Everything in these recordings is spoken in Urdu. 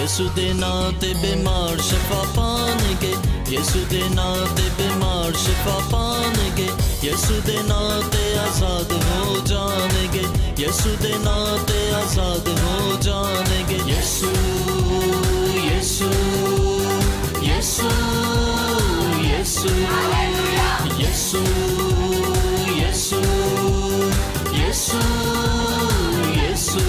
ਯਿਸੂ ਦੇ ਨਾਂ ਤੇ ਬਿਮਾਰ ਸ਼ਿਫਾ ਪਾਣਗੇ, ਯਿਸੂ ਦੇ ਨਾਂ ਤੇ ਬਿਮਾਰ ਸ਼ਿਫਾ ਪਾਣਗੇ, ਯਿਸੂ ਦੇ ਨਾਂ ਤੇ ਆਜ਼ਾਦ ਹੋ ਜਾਣਗੇ, ਯਿਸੂ ਦੇ ਨਾਂ ਤੇ ਆਜ਼ਾਦ ਹੋ ਜਾਣਗੇ। ਯਿਸੂ ਯਿਸੂ ਯਿਸੂ ਯਿਸੂ ਯਿਸੂ ਯਿਸੂ ਯਿਸੂ ਯਿਸੂ।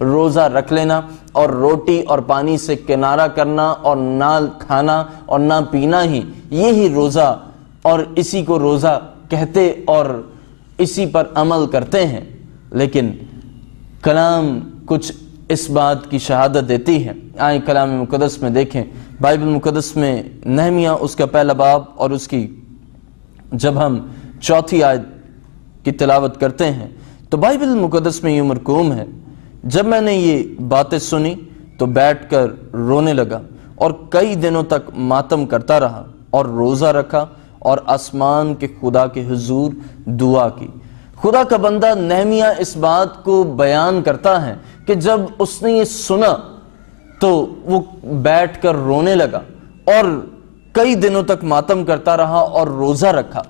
روزہ رکھ لینا اور روٹی اور پانی سے کنارہ کرنا اور نہ کھانا اور نہ پینا یہی روزہ اور اسی کو روزہ کہتے اور اسی پر عمل کرتے ہیں۔ لیکن کلام کچھ اس بات کی شہادت دیتی ہے۔ آئیں کلام مقدس میں دیکھیں، بائبل مقدس میں نہمیہ اس کا پہلا باب اور اس کی جب ہم 4 آیت کی تلاوت کرتے ہیں تو بائبل مقدس میں یہ مرقوم ہے، جب میں نے یہ باتیں سنی تو بیٹھ کر رونے لگا اور کئی دنوں تک ماتم کرتا رہا اور روزہ رکھا اور آسمان کے خدا کے حضور دعا کی۔ خدا کا بندہ نہمیہ اس بات کو بیان کرتا ہے کہ جب اس نے یہ سنا تو وہ بیٹھ کر رونے لگا اور کئی دنوں تک ماتم کرتا رہا اور روزہ رکھا۔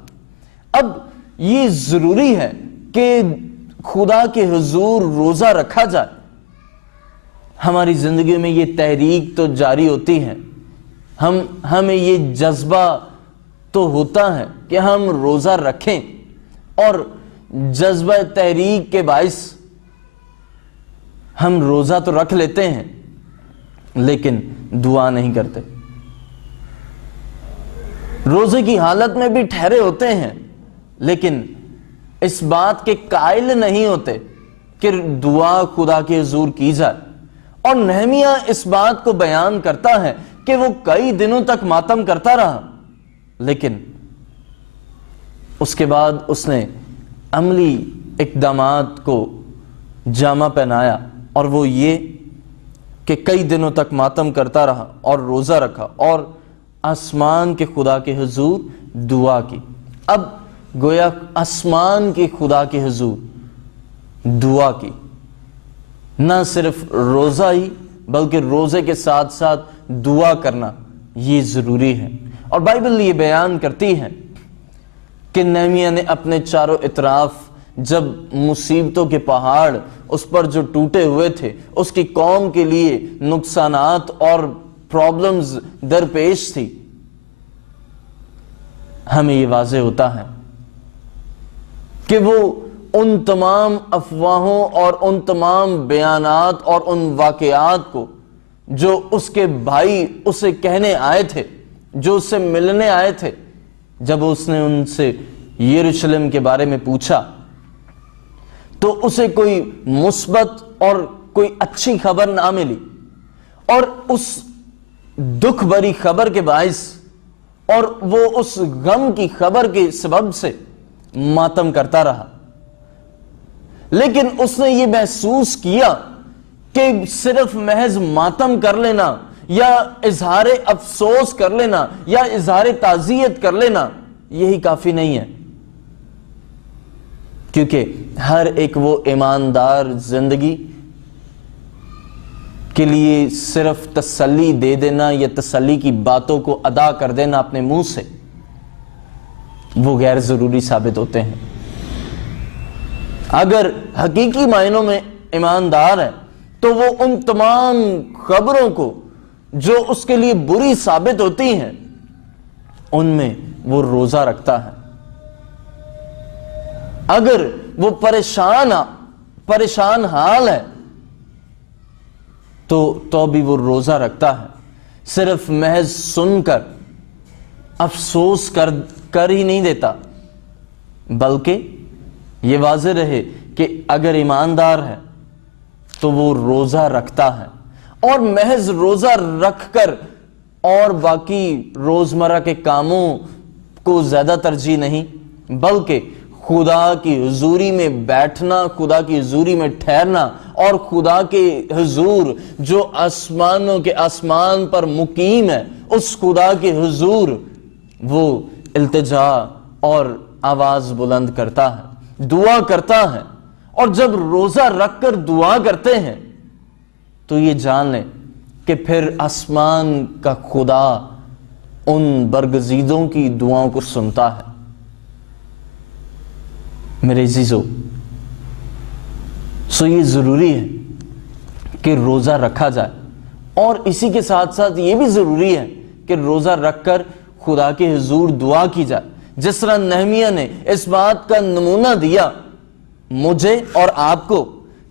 اب یہ ضروری ہے کہ خدا کے حضور روزہ رکھا جائے۔ ہماری زندگی میں یہ تحریک تو جاری ہوتی ہے، ہمیں یہ جذبہ تو ہوتا ہے کہ ہم روزہ رکھیں، اور جذبہ تحریک کے باعث ہم روزہ تو رکھ لیتے ہیں لیکن دعا نہیں کرتے، روزے کی حالت میں بھی ٹھہرے ہوتے ہیں لیکن اس بات کے قائل نہیں ہوتے کہ دعا خدا کے حضور کی جائے۔ اور نہمیہ اس بات کو بیان کرتا ہے کہ وہ کئی دنوں تک ماتم کرتا رہا، لیکن اس کے بعد اس نے عملی اقدامات کو جامہ پہنایا، اور وہ یہ کہ کئی دنوں تک ماتم کرتا رہا اور روزہ رکھا اور آسمان کے خدا کے حضور دعا کی۔ اب گویا آسمان کے خدا کے حضور دعا کی، نہ صرف روزہ ہی بلکہ روزے کے ساتھ ساتھ دعا کرنا یہ ضروری ہے۔ اور بائبل یہ بیان کرتی ہے کہ نہمیہ نے اپنے چاروں اطراف جب مصیبتوں کے پہاڑ اس پر جو ٹوٹے ہوئے تھے، اس کی قوم کے لیے نقصانات اور پرابلمز درپیش تھی، ہمیں یہ واضح ہوتا ہے کہ وہ ان تمام افواہوں اور ان تمام بیانات اور ان واقعات کو جو اس کے بھائی اسے کہنے آئے تھے، جو اس سے ملنے آئے تھے، جب اس نے ان سے یروشلم کے بارے میں پوچھا تو اسے کوئی مثبت اور کوئی اچھی خبر نہ ملی، اور اس دکھ بھری خبر کے باعث اور وہ اس غم کی خبر کے سبب سے ماتم کرتا رہا۔ لیکن اس نے یہ محسوس کیا کہ صرف محض ماتم کر لینا یا اظہار افسوس کر لینا یا اظہار تعزیت کر لینا یہی کافی نہیں ہے، کیونکہ ہر ایک وہ ایماندار زندگی کے لیے صرف تسلی دے دینا یا تسلی کی باتوں کو ادا کر دینا اپنے منہ سے وہ غیر ضروری ثابت ہوتے ہیں۔ اگر حقیقی معنوں میں ایماندار ہے تو وہ ان تمام خبروں کو جو اس کے لیے بری ثابت ہوتی ہیں ان میں وہ روزہ رکھتا ہے۔ اگر وہ پریشان حال ہے تو بھی وہ روزہ رکھتا ہے، صرف محض سن کر افسوس کر ہی نہیں دیتا، بلکہ یہ واضح رہے کہ اگر ایماندار ہے تو وہ روزہ رکھتا ہے، اور محض روزہ رکھ کر اور باقی روزمرہ کے کاموں کو زیادہ ترجیح نہیں، بلکہ خدا کی حضوری میں بیٹھنا، خدا کی حضوری میں ٹھہرنا، اور خدا کے حضور جو آسمانوں کے آسمان پر مقیم ہے اس خدا کے حضور وہ التجا اور آواز بلند کرتا ہے، دعا کرتا ہے۔ اور جب روزہ رکھ کر دعا کرتے ہیں تو یہ جان لیں کہ پھر آسمان کا خدا ان برگزیدوں کی دعاؤں کو سنتا ہے۔ میرے عزیزو، سو یہ ضروری ہے کہ روزہ رکھا جائے، اور اسی کے ساتھ ساتھ یہ بھی ضروری ہے کہ روزہ رکھ کر خدا کے حضور دعا کی جائے، جس طرح نہمیہ نے اس بات کا نمونہ دیا مجھے اور آپ کو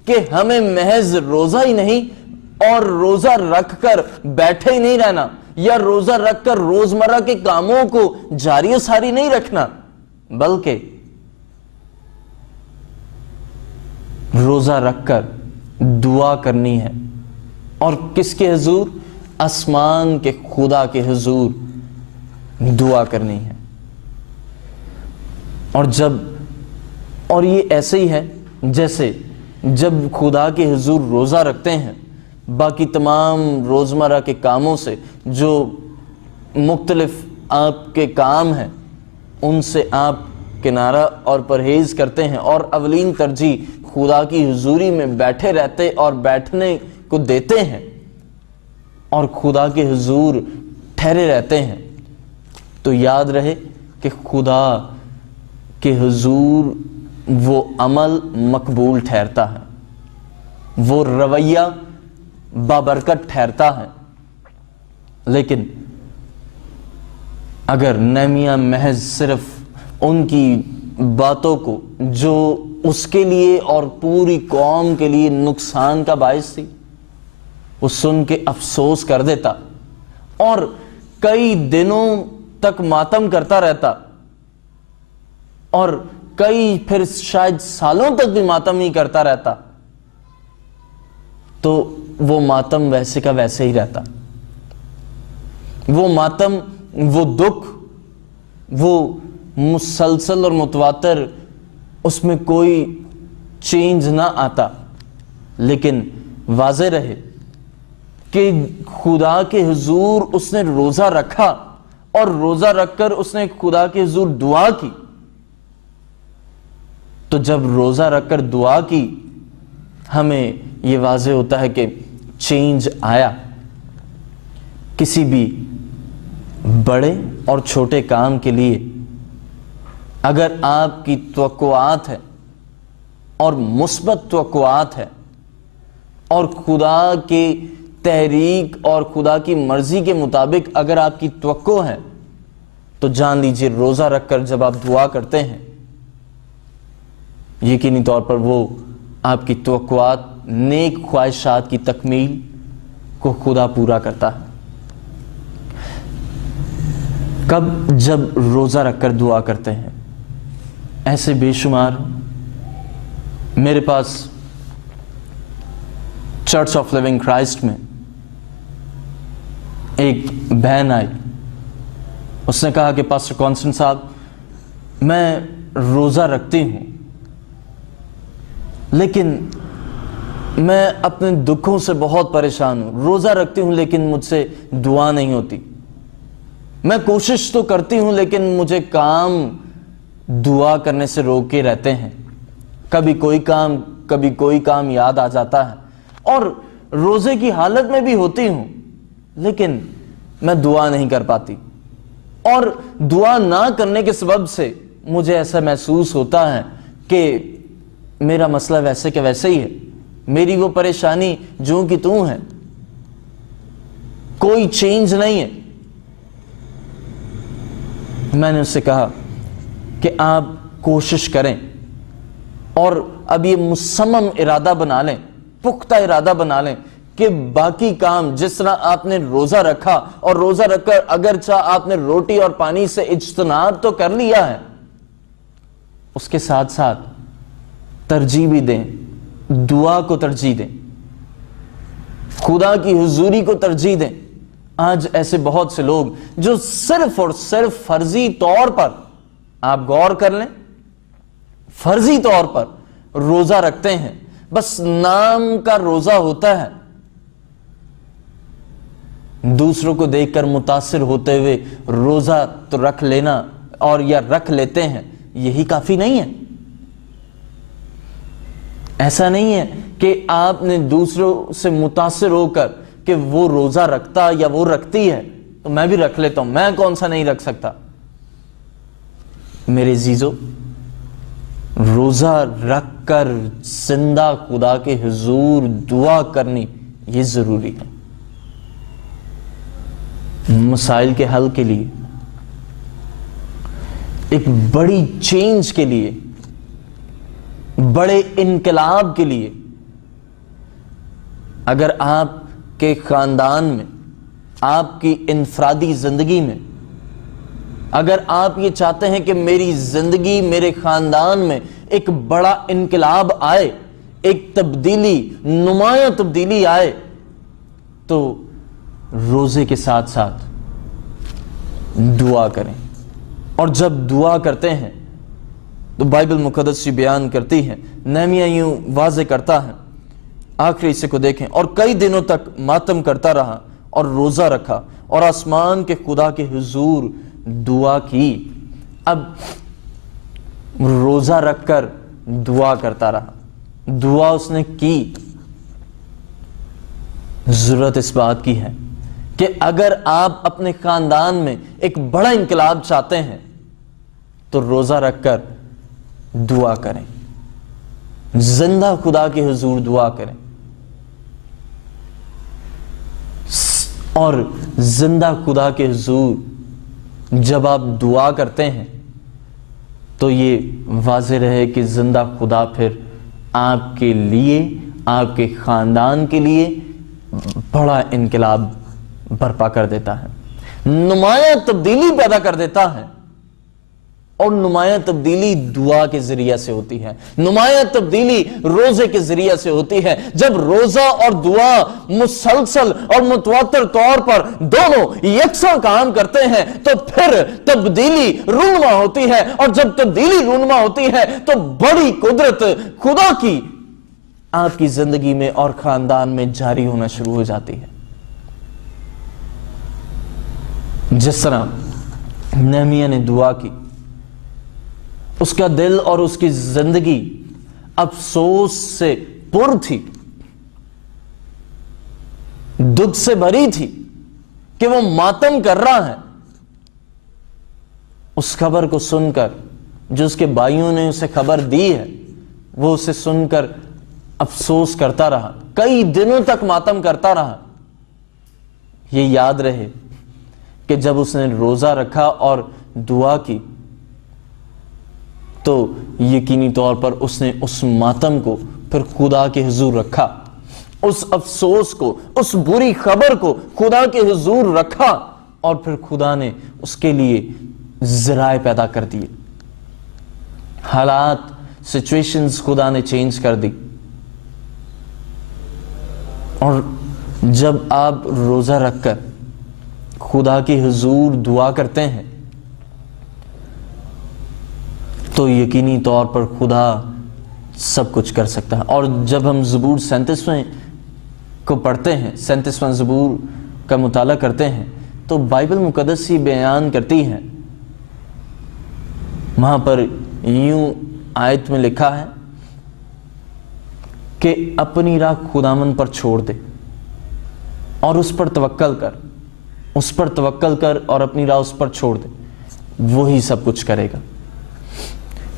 کہ ہمیں محض روزہ ہی نہیں اور روزہ رکھ کر بیٹھے ہی نہیں رہنا، یا روزہ رکھ کر روزمرہ کے کاموں کو جاری و ساری نہیں رکھنا، بلکہ روزہ رکھ کر دعا کرنی ہے۔ اور کس کے حضور؟ آسمان کے خدا کے حضور دعا کرنی ہے۔ اور یہ ایسے ہی ہے جیسے جب خدا کے حضور روزہ رکھتے ہیں، باقی تمام روزمرہ کے کاموں سے جو مختلف آپ کے کام ہیں ان سے آپ کنارہ اور پرہیز کرتے ہیں، اور اولین ترجیح خدا کی حضوری میں بیٹھے رہتے اور بیٹھنے کو دیتے ہیں اور خدا کے حضور ٹھہرے رہتے ہیں، تو یاد رہے کہ خدا کے حضور وہ عمل مقبول ٹھہرتا ہے، وہ رویہ بابرکت ٹھہرتا ہے۔ لیکن اگر نہمیہ محض صرف ان کی باتوں کو جو اس کے لیے اور پوری قوم کے لیے نقصان کا باعث تھی وہ سن کے افسوس کر دیتا اور کئی دنوں تک ماتم کرتا رہتا اور کئی پھر شاید سالوں تک بھی ماتم ہی کرتا رہتا، تو وہ ماتم ویسے کا ویسے ہی رہتا۔ وہ ماتم، وہ دکھ، وہ مسلسل اور متواتر، اس میں کوئی چینج نہ آتا۔ لیکن واضح رہے کہ خدا کے حضور اس نے روزہ رکھا اور روزہ رکھ کر اس نے خدا کے حضور دعا کی، تو جب روزہ رکھ کر دعا کی ہمیں یہ واضح ہوتا ہے کہ چینج آیا۔ کسی بھی بڑے اور چھوٹے کام کے لیے اگر آپ کی توقعات ہے اور مثبت توقعات ہے اور خدا کے تحریک اور خدا کی مرضی کے مطابق اگر آپ کی توقع ہے، تو جان لیجیے روزہ رکھ کر جب آپ دعا کرتے ہیں یقینی طور پر وہ آپ کی توقعات، نیک خواہشات کی تکمیل کو خدا پورا کرتا ہے۔ کب؟ جب روزہ رکھ کر دعا کرتے ہیں۔ ایسے بے شمار میرے پاس چرچ آف لیونگ کرائسٹ میں ایک بہن آئی، اس نے کہا کہ پاسٹر کانسٹنٹ صاحب میں روزہ رکھتی ہوں لیکن میں اپنے دکھوں سے بہت پریشان ہوں، روزہ رکھتی ہوں لیکن مجھ سے دعا نہیں ہوتی، میں کوشش تو کرتی ہوں لیکن مجھے کام دعا کرنے سے روکے رہتے ہیں، کبھی کوئی کام یاد آ جاتا ہے اور روزے کی حالت میں بھی ہوتی ہوں لیکن میں دعا نہیں کر پاتی، اور دعا نہ کرنے کے سبب سے مجھے ایسا محسوس ہوتا ہے کہ میرا مسئلہ ویسے کہ ویسے ہی ہے، میری وہ پریشانی جو کہ توں ہے، کوئی چینج نہیں ہے۔ میں نے اس سے کہا کہ آپ کوشش کریں اور اب یہ مصمم ارادہ بنا لیں، پختہ ارادہ بنا لیں کہ باقی کام جس طرح آپ نے روزہ رکھا اور روزہ رکھ کر اگرچہ آپ نے روٹی اور پانی سے اجتناب تو کر لیا ہے، اس کے ساتھ ساتھ ترجیح بھی دیں، دعا کو ترجیح دیں، خدا کی حضوری کو ترجیح دیں۔ آج ایسے بہت سے لوگ جو صرف اور صرف فرضی طور پر، آپ غور کر لیں، فرضی طور پر روزہ رکھتے ہیں، بس نام کا روزہ ہوتا ہے، دوسروں کو دیکھ کر متاثر ہوتے ہوئے روزہ تو رکھ لینا اور یا رکھ لیتے ہیں، یہی کافی نہیں ہے۔ ایسا نہیں ہے کہ آپ نے دوسروں سے متاثر ہو کر کہ وہ روزہ رکھتا یا وہ رکھتی ہے تو میں بھی رکھ لیتا ہوں، میں کون سا نہیں رکھ سکتا۔ میرے عزیزو، روزہ رکھ کر زندہ خدا کے حضور دعا کرنی یہ ضروری ہے، مسائل کے حل کے لیے، ایک بڑی چینج کے لیے، بڑے انقلاب کے لیے اگر آپ کے خاندان میں، آپ کی انفرادی زندگی میں، اگر آپ یہ چاہتے ہیں کہ میری زندگی، میرے خاندان میں ایک بڑا انقلاب آئے، ایک تبدیلی، نمایاں تبدیلی آئے، تو روزے کے ساتھ ساتھ دعا کریں۔ اور جب دعا کرتے ہیں تو بائبل مقدس بیان کرتی ہے، نہمیہ یوں واضح کرتا ہے، آخری حصے کو دیکھیں، اور کئی دنوں تک ماتم کرتا رہا اور روزہ رکھا اور آسمان کے خدا کے حضور دعا کی۔ اب روزہ رکھ کر دعا کرتا رہا، دعا اس نے کی۔ ضرورت اس بات کی ہے کہ اگر آپ اپنے خاندان میں ایک بڑا انقلاب چاہتے ہیں تو روزہ رکھ کر دعا کریں، زندہ خدا کے حضور دعا کریں۔ اور زندہ خدا کے حضور جب آپ دعا کرتے ہیں تو یہ واضح رہے کہ زندہ خدا پھر آپ کے لیے، آپ کے خاندان کے لیے بڑا انقلاب برپا کر دیتا ہے، نمایاں تبدیلی پیدا کر دیتا ہے۔ اور نمایاں تبدیلی دعا کے ذریعہ سے ہوتی ہے، نمایاں تبدیلی روزے کے ذریعہ سے ہوتی ہے۔ جب روزہ اور دعا مسلسل اور متواتر طور پر دونوں یکساں کام کرتے ہیں تو پھر تبدیلی رونما ہوتی ہے، اور جب تبدیلی رونما ہوتی ہے تو بڑی قدرت خدا کی آپ کی زندگی میں اور خاندان میں جاری ہونا شروع ہو جاتی ہے۔ جس طرح نہمیہ نے دعا کی، اس کا دل اور اس کی زندگی افسوس سے پر تھی، دکھ سے بھری تھی کہ وہ ماتم کر رہا ہے۔ اس خبر کو سن کر، جو اس کے بھائیوں نے اسے خبر دی ہے، وہ اسے سن کر افسوس کرتا رہا، کئی دنوں تک ماتم کرتا رہا۔ یہ یاد رہے کہ جب اس نے روزہ رکھا اور دعا کی تو یقینی طور پر اس نے اس ماتم کو پھر خدا کے حضور رکھا، اس افسوس کو، اس بری خبر کو خدا کے حضور رکھا، اور پھر خدا نے اس کے لیے ذرائع پیدا کر دیے، حالات، سچویشنز خدا نے چینج کر دی۔ اور جب آپ روزہ رکھ کر خدا کے حضور دعا کرتے ہیں تو یقینی طور پر خدا سب کچھ کر سکتا ہے۔ اور جب ہم زبور 37 کو پڑھتے ہیں، 37واں زبور کا مطالعہ کرتے ہیں، تو بائبل مقدس ہی بیان کرتی ہے، وہاں پر یوں آیت میں لکھا ہے کہ اپنی راہ خداوند پر چھوڑ دے اور اس پر توکل کر، اس پر توکل کر اور اپنی راہ اس پر چھوڑ دے، وہی سب کچھ کرے گا۔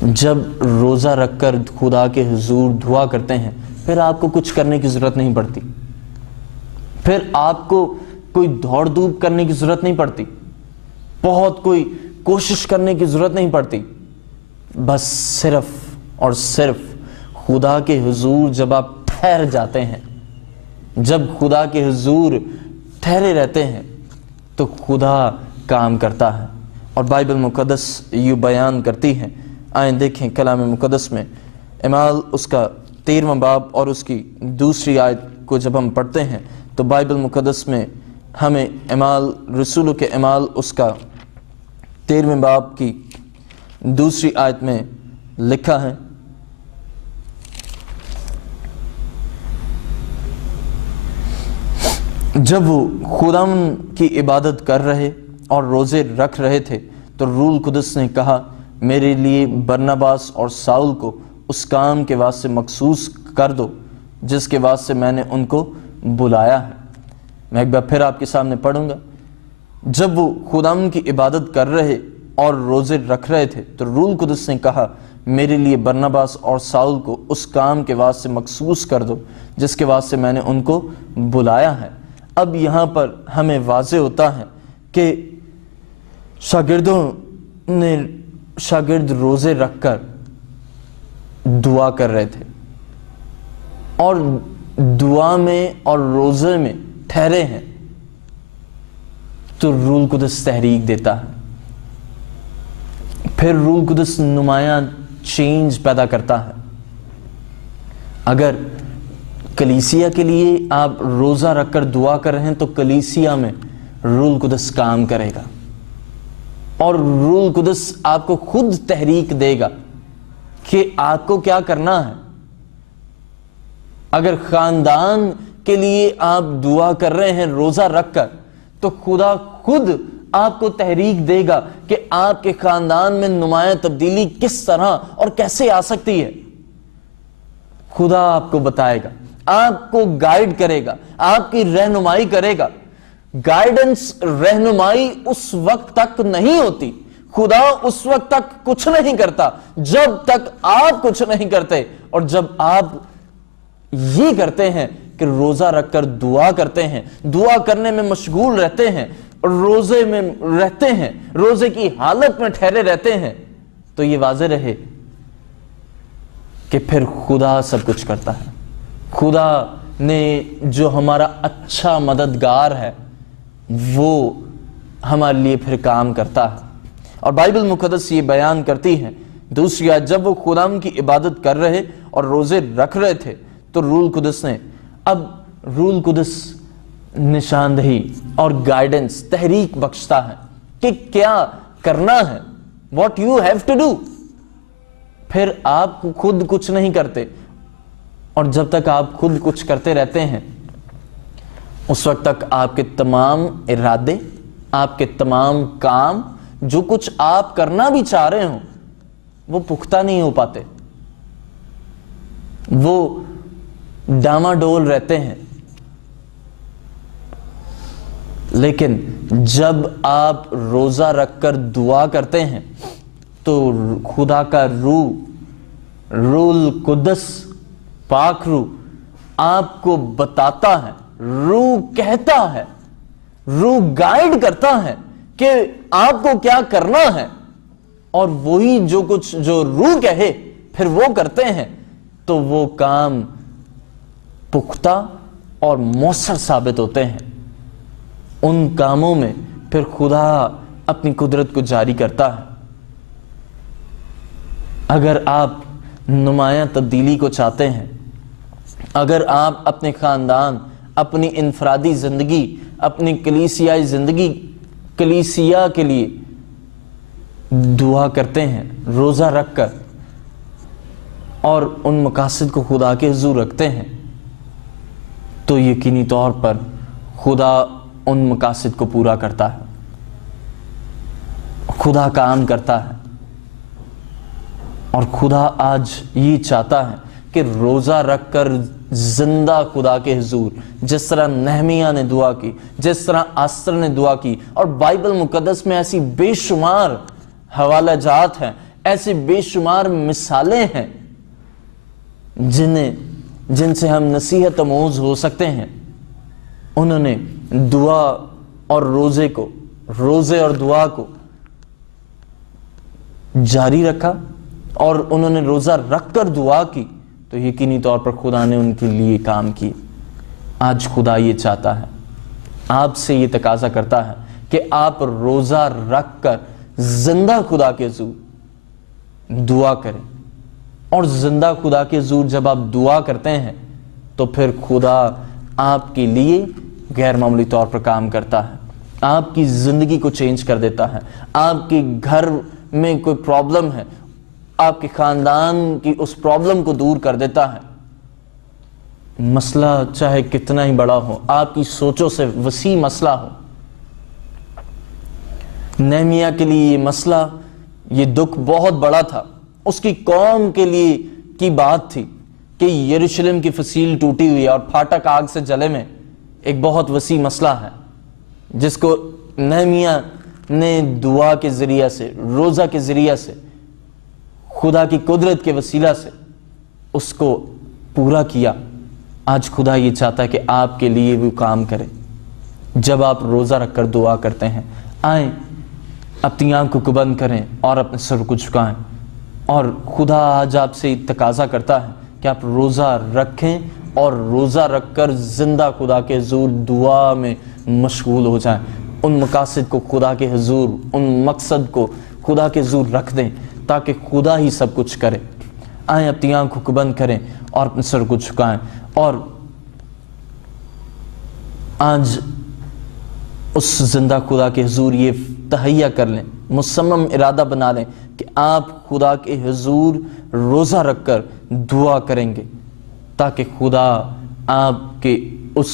جب روزہ رکھ کر خدا کے حضور دعا کرتے ہیں، پھر آپ کو کچھ کرنے کی ضرورت نہیں پڑتی، پھر آپ کو کوئی دوڑ دھوپ کرنے کی ضرورت نہیں پڑتی، بہت کوئی کوشش کرنے کی ضرورت نہیں پڑتی۔ بس صرف اور صرف خدا کے حضور جب آپ ٹھہر جاتے ہیں، جب خدا کے حضور ٹھہرے رہتے ہیں تو خدا کام کرتا ہے۔ اور بائبل مقدس یوں بیان کرتی ہے، آئیں دیکھیں کلام مقدس میں اعمال اس کا 13واں باب اور اس کی دوسری آیت کو جب ہم پڑھتے ہیں تو بائبل مقدس میں ہمیں اعمال، رسولوں کے اعمال اس کا 13ویں باب کی دوسری آیت میں لکھا ہے، جب وہ خداوند کی عبادت کر رہے اور روزے رکھ رہے تھے تو روح القدس نے کہا، میرے لیے برناباس اور ساؤل کو اس کام کے واسطے مخصوص کر دو جس کے واسطے میں نے ان کو بلایا ہے۔ میں ایک بار پھر آپ کے سامنے پڑھوں گا۔ جب وہ خداوند کی عبادت کر رہے اور روزے رکھ رہے تھے تو روح القدس نے کہا، میرے لیے برناباس اور ساؤل کو اس کام کے واسطے مخصوص کر دو جس کے واسطے میں نے ان کو بلایا ہے۔ اب یہاں پر ہمیں واضح ہوتا ہے کہ شاگرد روزے رکھ کر دعا کر رہے تھے، اور دعا میں اور روزے میں ٹھہرے ہیں تو روح القدس تحریک دیتا ہے، پھر روح القدس نمایاں چینج پیدا کرتا ہے۔ اگر کلیسیا کے لیے آپ روزہ رکھ کر دعا کر رہے ہیں تو کلیسیا میں روح القدس کام کرے گا، اور روح القدس آپ کو خود تحریک دے گا کہ آپ کو کیا کرنا ہے۔ اگر خاندان کے لیے آپ دعا کر رہے ہیں روزہ رکھ کر تو خدا خود آپ کو تحریک دے گا کہ آپ کے خاندان میں نمایاں تبدیلی کس طرح اور کیسے آ سکتی ہے۔ خدا آپ کو بتائے گا، آپ کو گائیڈ کرے گا، آپ کی رہنمائی کرے گا۔ گائیڈنس، رہنمائی اس وقت تک نہیں ہوتی، خدا اس وقت تک کچھ نہیں کرتا جب تک آپ کچھ نہیں کرتے۔ اور جب آپ یہ کرتے ہیں کہ روزہ رکھ کر دعا کرتے ہیں، دعا کرنے میں مشغول رہتے ہیں، روزے میں رہتے ہیں، روزے کی حالت میں ٹھہرے رہتے ہیں، تو یہ واضح رہے کہ پھر خدا سب کچھ کرتا ہے۔ خدا نے جو ہمارا اچھا مددگار ہے وہ ہمارے لیے پھر کام کرتا ہے۔ اور بائبل مقدس یہ بیان کرتی ہے، دوسری آیت، جب وہ خدا کی عبادت کر رہے اور روزے رکھ رہے تھے تو روح القدس نے، اب روح القدس نشاندہی اور گائیڈنس، تحریک بخشتا ہے کہ کیا کرنا ہے، what you have to do۔ پھر آپ خود کچھ نہیں کرتے، اور جب تک آپ خود کچھ کرتے رہتے ہیں اس وقت تک آپ کے تمام ارادے، آپ کے تمام کام، جو کچھ آپ کرنا بھی چاہ رہے ہوں وہ پختہ نہیں ہو پاتے، وہ ڈاماڈول رہتے ہیں۔ لیکن جب آپ روزہ رکھ کر دعا کرتے ہیں تو خدا کا روح القدس، پاک روح آپ کو بتاتا ہے، روح کہتا ہے، روح گائیڈ کرتا ہے کہ آپ کو کیا کرنا ہے، اور وہی جو کچھ جو روح کہے پھر وہ کرتے ہیں تو وہ کام پختہ اور مؤثر ثابت ہوتے ہیں۔ ان کاموں میں پھر خدا اپنی قدرت کو جاری کرتا ہے۔ اگر آپ نمایاں تبدیلی کو چاہتے ہیں، اگر آپ اپنے خاندان، اپنی انفرادی زندگی، اپنی کلیسیائی زندگی، کلیسیا کے لیے دعا کرتے ہیں روزہ رکھ کر اور ان مقاصد کو خدا کے حضور رکھتے ہیں، تو یقینی طور پر خدا ان مقاصد کو پورا کرتا ہے، خدا کام کرتا ہے۔ اور خدا آج یہ چاہتا ہے کہ روزہ رکھ کر زندہ خدا کے حضور، جس طرح نہمیہ نے دعا کی، جس طرح آستر نے دعا کی، اور بائبل مقدس میں ایسی بے شمار حوالہ جات ہیں، ایسی بے شمار مثالیں ہیں جن سے ہم نصیحت آموز ہو سکتے ہیں۔ انہوں نے دعا اور روزے اور دعا کو جاری رکھا، اور انہوں نے روزہ رکھ کر دعا کی تو یقینی طور پر خدا نے ان کے لیے کام کیے۔ آج خدا یہ چاہتا ہے، آپ سے یہ تقاضا کرتا ہے کہ آپ روزہ رکھ کر زندہ خدا کے حضور دعا کریں، اور زندہ خدا کے حضور جب آپ دعا کرتے ہیں تو پھر خدا آپ کے لیے غیر معمولی طور پر کام کرتا ہے، آپ کی زندگی کو چینج کر دیتا ہے۔ آپ کے گھر میں کوئی پرابلم ہے، آپ کے خاندان کی اس پرابلم کو دور کر دیتا ہے۔ مسئلہ چاہے کتنا ہی بڑا ہو، آپ کی سوچوں سے وسیع مسئلہ ہو۔ نہمیہ کے لیے یہ مسئلہ، یہ دکھ بہت بڑا تھا، اس کی قوم کے لیے کی بات تھی کہ یروشلم کی فصیل ٹوٹی ہوئی اور پھاٹک آگ سے جلے میں ایک بہت وسیع مسئلہ ہے، جس کو نہمیہ نے دعا کے ذریعہ سے، روزہ کے ذریعہ سے، خدا کی قدرت کے وسیلہ سے اس کو پورا کیا۔ آج خدا یہ چاہتا ہے کہ آپ کے لیے وہ کام کرے۔ جب آپ روزہ رکھ کر دعا کرتے ہیں، آئیں اپنی آنکھوں کو بند کریں اور اپنے سر کو جھکائیں، اور خدا آج آپ سے تقاضا کرتا ہے کہ آپ روزہ رکھیں اور روزہ رکھ کر زندہ خدا کے حضور دعا میں مشغول ہو جائیں، ان مقاصد کو خدا کے حضور، ان مقصد کو خدا کے حضور رکھ دیں تاکہ خدا ہی سب کچھ کرے۔ آئیں اپنی آنکھوں کو بند کریں اور اپنے سر کو جھکائیں اور آج اس زندہ خدا کے حضور یہ تہیہ کر لیں، مصمم ارادہ بنا لیں کہ آپ خدا کے حضور روزہ رکھ کر دعا کریں گے تاکہ خدا آپ کے اس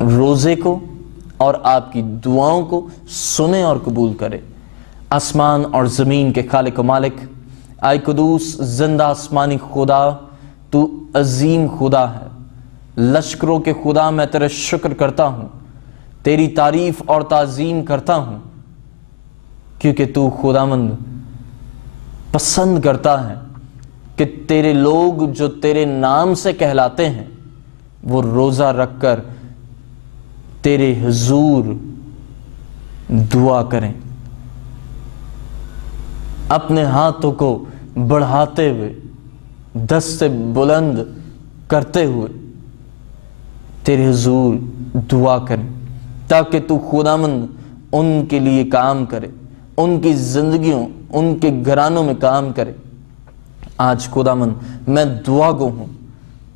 روزے کو اور آپ کی دعاؤں کو سنے اور قبول کرے۔ آسمان اور زمین کے خالق و مالک، آئے قدوس زندہ آسمانی خدا، تو عظیم خدا ہے، لشکروں کے خدا، میں تیرا شکر کرتا ہوں، تیری تعریف اور تعظیم کرتا ہوں، کیونکہ تو خداوند پسند کرتا ہے کہ تیرے لوگ جو تیرے نام سے کہلاتے ہیں وہ روزہ رکھ کر تیرے حضور دعا کریں، اپنے ہاتھوں کو بڑھاتے ہوئے، دست بلند کرتے ہوئے تیرے حضور دعا کریں تاکہ تو خداوند ان کے لیے کام کرے، ان کی زندگیوں، ان کے گھرانوں میں کام کرے۔ آج خداوند میں دعا گو ہوں،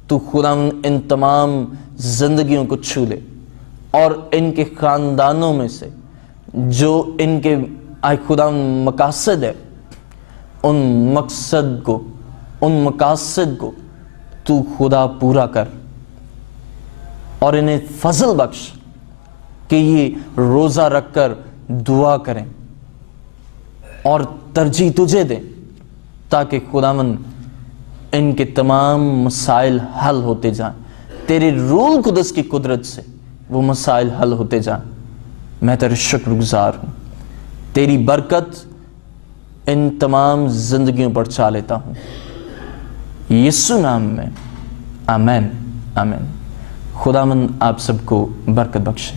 تو خداوند ان تمام زندگیوں کو چھو لے اور ان کے خاندانوں میں سے جو ان کے آئے خداوند مقاصد ہے، ان مقاصد کو تو خدا پورا کر اور انہیں فضل بخش کہ یہ روزہ رکھ کر دعا کریں اور ترجیح تجھے دیں تاکہ خداوند ان کے تمام مسائل حل ہوتے جائیں، تیرے روح القدس کی قدرت سے وہ مسائل حل ہوتے جائیں۔ میں تیرے شکر گزار ہوں، تیری برکت ان تمام زندگیوں پر چاہ لیتا ہوں، یسوع نام میں، آمین آمین۔ خداوند آپ سب کو برکت بخشے۔